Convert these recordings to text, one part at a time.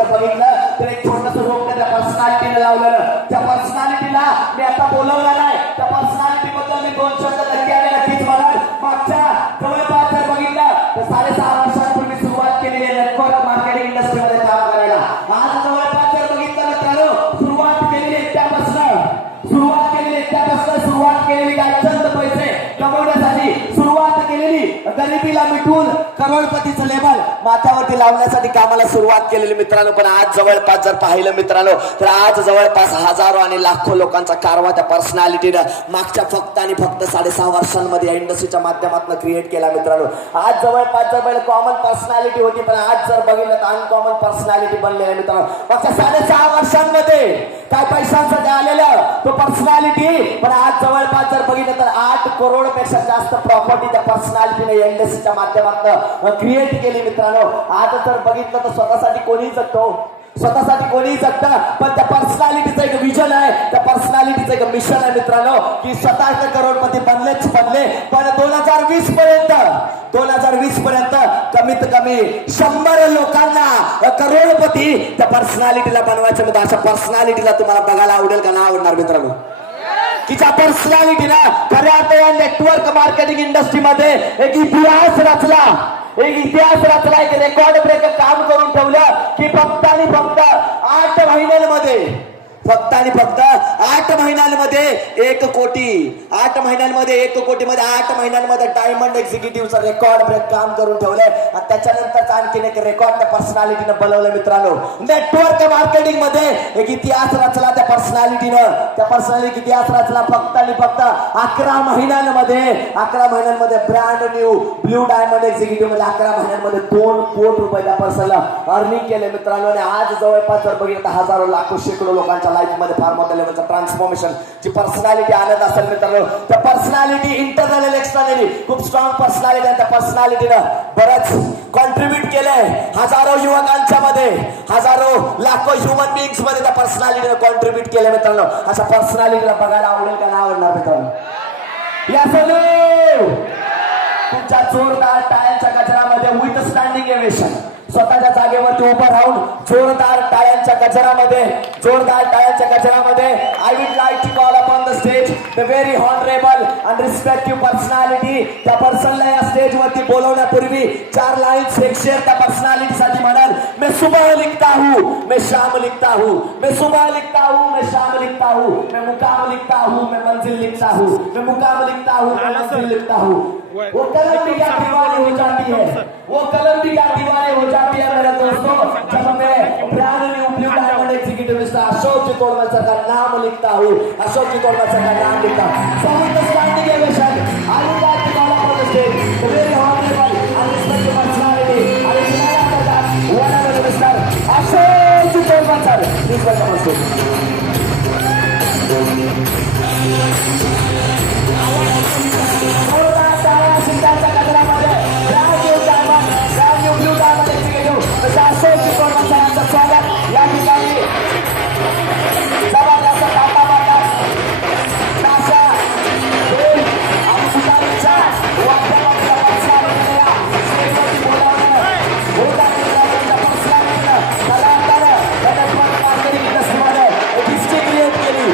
जर बघितलं तर एक छोटंसं रोप त्या पर्सनॅलिटीने लावलेलं. त्या पर्सनॅलिटीला मी आता बोलवलं नाही. त्या पर्सनॅलिटी बद्दल मी 2 शब्द नक्कीच म्हणणार. मागच्या जवळपास जर बघितलं तर 6.5 वर्षांपूर्वी सुरुवात केलेली आहे नेटवर्क मार्केटिंग इंडस्ट्रीमध्ये काम करायला. आज जवळपास जर बघितलं मित्रांनो सुरुवात केलेली काय चंद पैसे कमवण्यासाठी सुरुवात केलेली, गरिबीला मिटून करोडपतीचं लेबल माथ्यावरती लावण्यासाठी कामाला सुरुवात केलेली मित्रांनो. पण आज जवळपास जर पाहिलं मित्रांनो तर आज जवळपास हजारो आणि लाखो लोकांचा कारवा त्या पर्सनॅलिटीनं मागच्या फक्त आणि फक्त 6.5 वर्षांमध्ये या इंडस्ट्रीच्या माध्यमातून क्रिएट केला मित्रांनो. आज जवळपास जर पहिले कॉमन पर्सनॅलिटी होती पण आज जर बघितलं तर अनकॉमन पर्सनॅलिटी बनलेली मित्रांनो. मागच्या 6.5 वर्षांमध्ये काय पैशांसाठी आलेलं तो पर्सनॅलिटी, पण आज जवळपास जर बघितलं तर 8 करोड पेक्षा जास्त प्रॉपर्टी त्या पर्सनॅलिटीने या इंडस्ट्रीच्या माध्यमातून क्रिएट केली मित्रांनो. आज जर बघितलं तर स्वतःसाठी कोणीही जगतं, पण त्या पर्सनॅलिटीचं एक विजन आहे, त्या पर्सनॅलिटीचं एक मिशन आहे मित्रांनो की स्वतः करोडपती बनले. पण 2020 पर्यंत कमीत कमी 100 लोकांना करोडपती त्या पर्सनॅलिटीला बनवायचं मित्र. अशा पर्सनॅलिटीला तुम्हाला बघायला आवडेल का नाही आवडणार मित्रांनो? की ज्या पर्सनॅलिटीला खऱ्या अर्थ या नेटवर्क मार्केटिंग इंडस्ट्रीमध्ये एक इतिहास रचला, एक रेकॉर्ड ब्रेक काम करून ठेवलं की फक्त आणि फक्त 8 महिन्यांमध्ये 8 महिन्यांमध्ये 1 कोटी 8 महिन्यांमध्ये डायमंड एक्झिक्युटिव्हचं रेकॉर्ड ब्रेक काम करून ठेवलंय. आणि त्याच्यानंतर आणखीन एक रेकॉर्ड त्या पर्सनॅलिटीनं बनवलं मित्रांनो. नेटवर्क मार्केटिंग मध्ये एक इतिहास रचला त्या पर्सनॅलिटीनं. त्या पर्सनॅलिटी इतिहास रचला फक्त आणि फक्त 11 महिन्यांमध्ये brand new blue diamond executive मध्ये 11 महिन्यांमध्ये 2 कोटी रुपये त्या पर्सनला अर्निंग केले मित्रांनो. आणि आज जवळपास जर बघितलं तर हजारो लाखो शेकडो लोकांच्या लाईफ मध्ये फार मोठ्या लेवलचं ट्रान्सफॉर्मेशन ची पर्सनॅलिटी आणत असेल मित्रांनो. त्या पर्सनॅलिटी इंटरनल एक्सटर्नली खूप स्ट्रॉंग पर्सनॅलिटी आहे. त्या पर्सनॅलिटीनं बरंच कॉन्ट्रीब्युट केलंय हजारो युवकांच्या मध्ये, हजारो लाखो ह्युमन बिंग्स मध्ये त्या पर्सनॅलिटीनं कॉन्ट्रीब्युट केलं मित्रांनो. अशा पर्सनॅलिटीला बघायला आवडेल का नाही आवडणार मित्रांनो? या तुमच्या जोरदार टाळ्यांच्या गजरामध्ये विथ स्टँडिंग एव्हेशन स्वतःच्या जागेवरती उभं राहून जोरदार टाळ्यांच्या गजरामध्ये I would like to call upon the stage the very honourable and respective personality. त्या पर्सनला या स्टेज वरती बोलवण्यापूर्वी 4 लाईन्स एक शेर त्या पर्सनॅलिटी साठी म्हणाल. मैं सुबह लिखता हूँ, मैं शाम लिखता हूँ, मैं सुबह लिखता हूँ, मैं शाम लिखता हूँ, मैं मुकाम लिखता हूँ, मैं मंजिल लिखता हूँ, मैं मुकाम लिखता हूँ, मैं मंजिल लिखता हूँ. वो कलम भी क्या दीवानी हो जाती है, मेरे दोस्तों, जब मैं brand new blue diamond executive mister Ashok Chitodkar sir का नाम लिखता हूँ. So with the standing ovation, I would like to call upon the stage the very honorable and respected personality. I will stand after that one and only Mr. Ashok Chittodkar sir. Please welcome on stage. या ठिकाणी जबरदस्त ताटा मारतात नाशा आणि सुधारीच्या वाद्याच्या पर्सनॅलिटीला स्टेजवरती बोलावलं. होता मित्रांच्या पर्सनॅलिटीनं कलाकारानं या नेटवर्क मार्केटिंग इंडस्ट्रीमध्ये एक हिस्ट्री क्रिएट केली.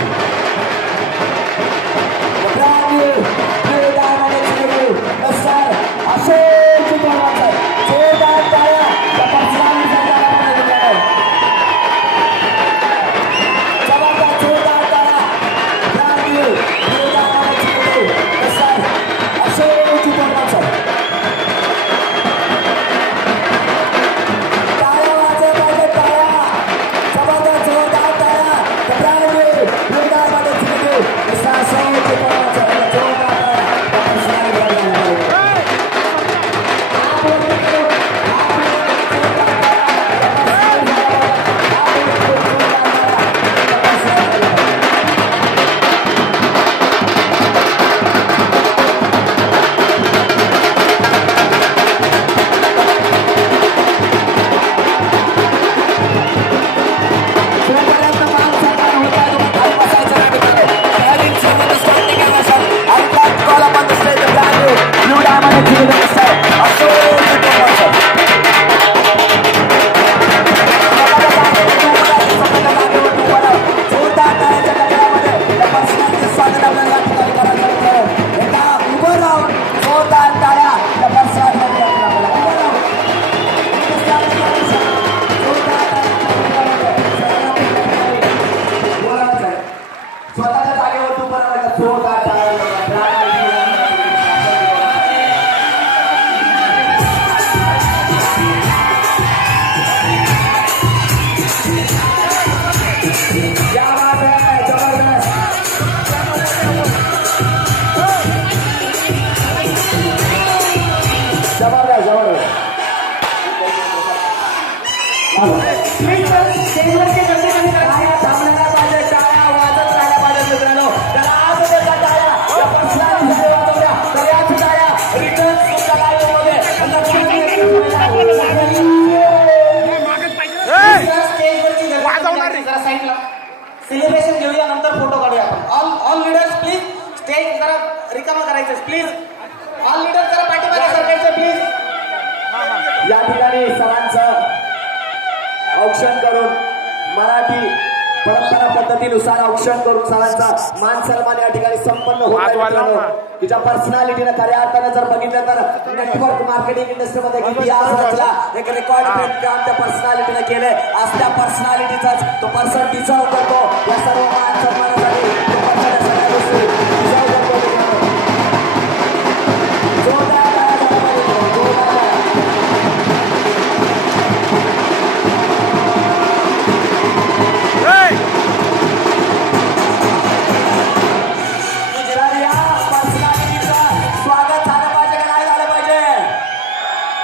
जागेवर उभं राहायचं जोरदार क्या बात है, जबरदस्त। जबरदस्त जबरदस्त टाळ्या थांबल्या पाहिजे, टाळ्या वाजत राहिल्या पाहिजे मित्रांनो. त्याला आज देता टाळ्या, या पर्सनॅलिटी साठी वाजवल्या, तर याच टाळ्या रिटर्न तुमच्या लाईव्हमध्ये सेलिब्रेशन घेऊया, नंतर फोटो काढूया आपण. ऑल लीडर्स प्लीज स्टेज जरा रिकामा करायचं प्लीज. ऑल लीडर्स जरा पाठीमागे सरकायचं प्लीज. या ठिकाणी सरांचं औक्षण करून मराठी परंपरा पद्धतीनुसार औक्षण करून सरांचा मान सन्मान या ठिकाणी संपन्न होत आहे मित्रांनो. तिच्या पर्सनॅलिटीनं खऱ्या अर्थानं जर बघितलं तर नेटवर्क मार्केटिंग इंडस्ट्रीमध्ये इतिहास रचला, एक रेकॉर्ड ब्रेक काम त्या पर्सनॅलिटीनं केलंय. आज त्या पर्सनॅलिटीचाच तो पर्सन डिझर्व करतो या सर्व मान सन्मानासाठी. तो पर्सन या सगळ्या गोष्टी डिझर्व करतो मित्रांनो. जोरदार टाळ्या झाल्या पाहिजे, जोरदार टाळ्या.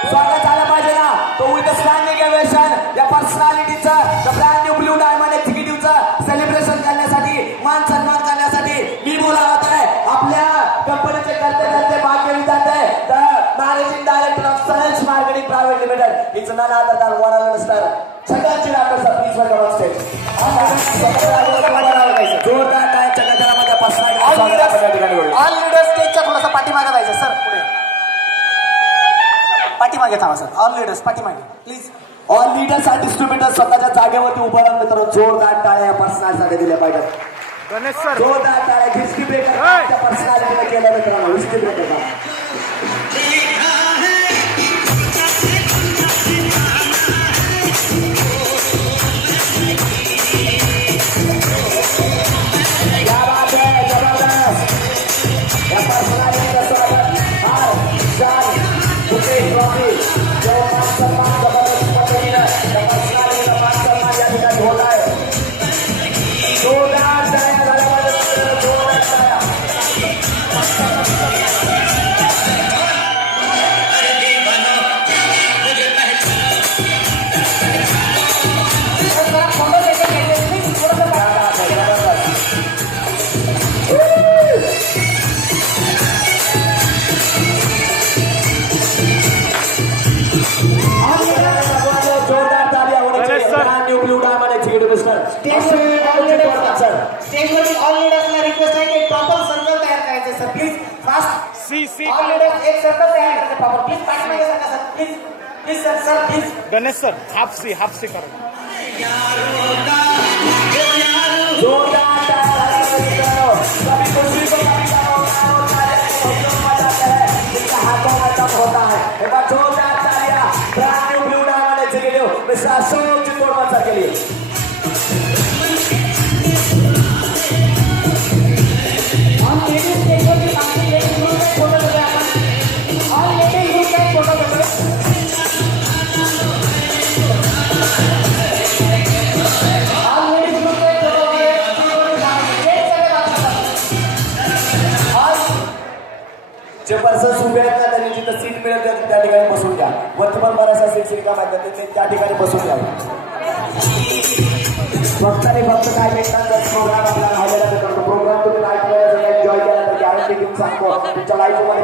स्वागत झालं पाहिजे ना. तो विथ स्टँडिंग ओवेशन या पर्सनॅलिटीचं the brand new blue diamond एक्झिक्युटिव्हचं सेलिब्रेशन करण्यासाठी, मान सन्मान करण्यासाठी मी बोलावत आहे आपल्या कंपनीचे कर्ते भाग्य विधाते द मॅनेजिंग डायरेक्टर ऑफ सनल्स marketing private limited. It's none other than one and star Chhagan Chirakar sir. Please welcome on stage. जोरदार टाळ्यांच्या गजरामध्ये पर्सनॅलिटी. ऑल लीडर्स स्टेजच्या थोडासा पाठीमागे जायचं सर, पुढे पाठीमागे थांबा सर. ऑल लीडर्स पाठीमागे प्लीज. ऑल लीडर्स आणि डिस्ट्रीब्युटर स्वतःच्या जागेवरती उभं राहून मित्रांनो जोरदार टाळ्या या पर्सनॅलिटीसाठी दिल्या पाहिजेत. गणेश सर, जोरदार टाळ्या हिस्ट्री ब्रेकर पर्सनॅलिटीने केल्या मित्रांनो. हिस्ट्री ब्रेकर स्टेजवरील ऑल लीडर्सला रिक्वेस्ट आहे की प्रॉपर सर्कल तयार करायचे sir please. Fast see all leaders एक सर्कल तयार करायचे प्रॉपर प्लीज. पाठीमागे सरका sir please please sir sir please. Ganesh sir half C करो. जोरदार टाळ्या मित्रांनो. कभी खुशी को कभी गम होता है, जिनका हाथों में दम होता है. एक बार जोरदार तालियां brand new blue diamond executive mister Ashok Chitodkar sir के लिए. जे पर्सन उभे आहेत ना त्यांनी जिथं सीट मिळेल त्या ठिकाणी बसून घ्या. वरती पण बऱ्याचशा सीट रिकाम्या आहेत, त्या ठिकाणी बसून घ्या. फक्त आणि फक्त काय मिनिटांचा प्रोग्राम आपल्याला राहिलेला मित्रांनो. प्रोग्राम तुम्ही लाईव्ह एन्जॉय केला तर गॅरंटी घेऊन सांगतो तुमच्या लाईफमध्ये